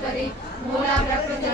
सर्वेश्वरी मूला प्रकृति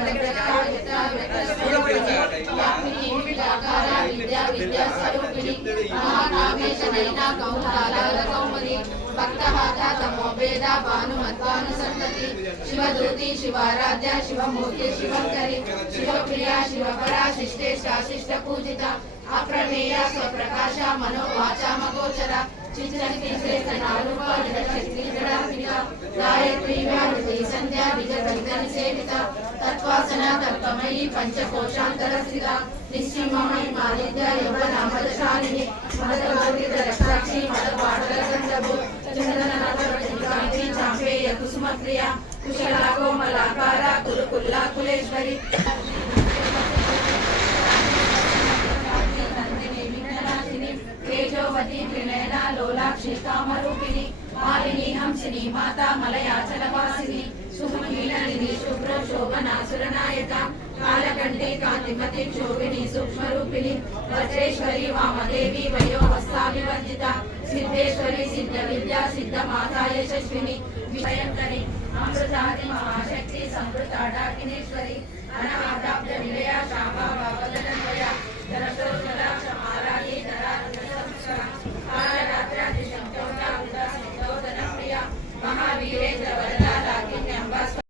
विद्या विद्या स्वरूपिणी महाकामेश नैना कौमुदालय कौमुदी भक्तहाता तमोभेदा भानुमत्वानुसन्तति शिवदूती शिवाराध्या शिवमूर्ति शिवकरी शिवप्रिया शिवपरा शिष्टेशा शिष्टपूजिता अप्रमेया स्वप्रकाश मनोवाचा मगोचरा चित्रकी श्रेष्ठनारूपा जगशक्ति जडात्मिका गायत्री व्याहृति संध्या निजगणितनि सेविता तत्वासना तत्त्वमयी पंचकोशान्तरस्थिता निश्चिममयी मालिद्या यौवना मदशालिनी मदवर्तितरक्षाक्षी मदपाटलगन्धभू चन्दननटरचिकाक्षी चाम्पेय कुसुमप्रिया कुशला कोमलाकारा कुलकुल्ला कुलेश्वरी तेजोवती त्रिनयना लोलाक्षी कामरूपिणी मालिनी हंसिनी माता मलयाचलवासिनी सुखीलनिधि शुभ्र शोभना सुरनायका कालकंठी कांतिमती शोभिनी सूक्ष्मरूपिणी वज्रेश्वरी वामदेवी वयोहस्ता विवर्जिता सिद्धेश्वरी सिद्ध विद्या सिद्ध माता यशस्विनी विषयंकरी अमृतादि महाशक्ति संवृता डाकिनेश्वरी अनादाब्ज विलया शाभा वदनया दरसोजला समाराही धरा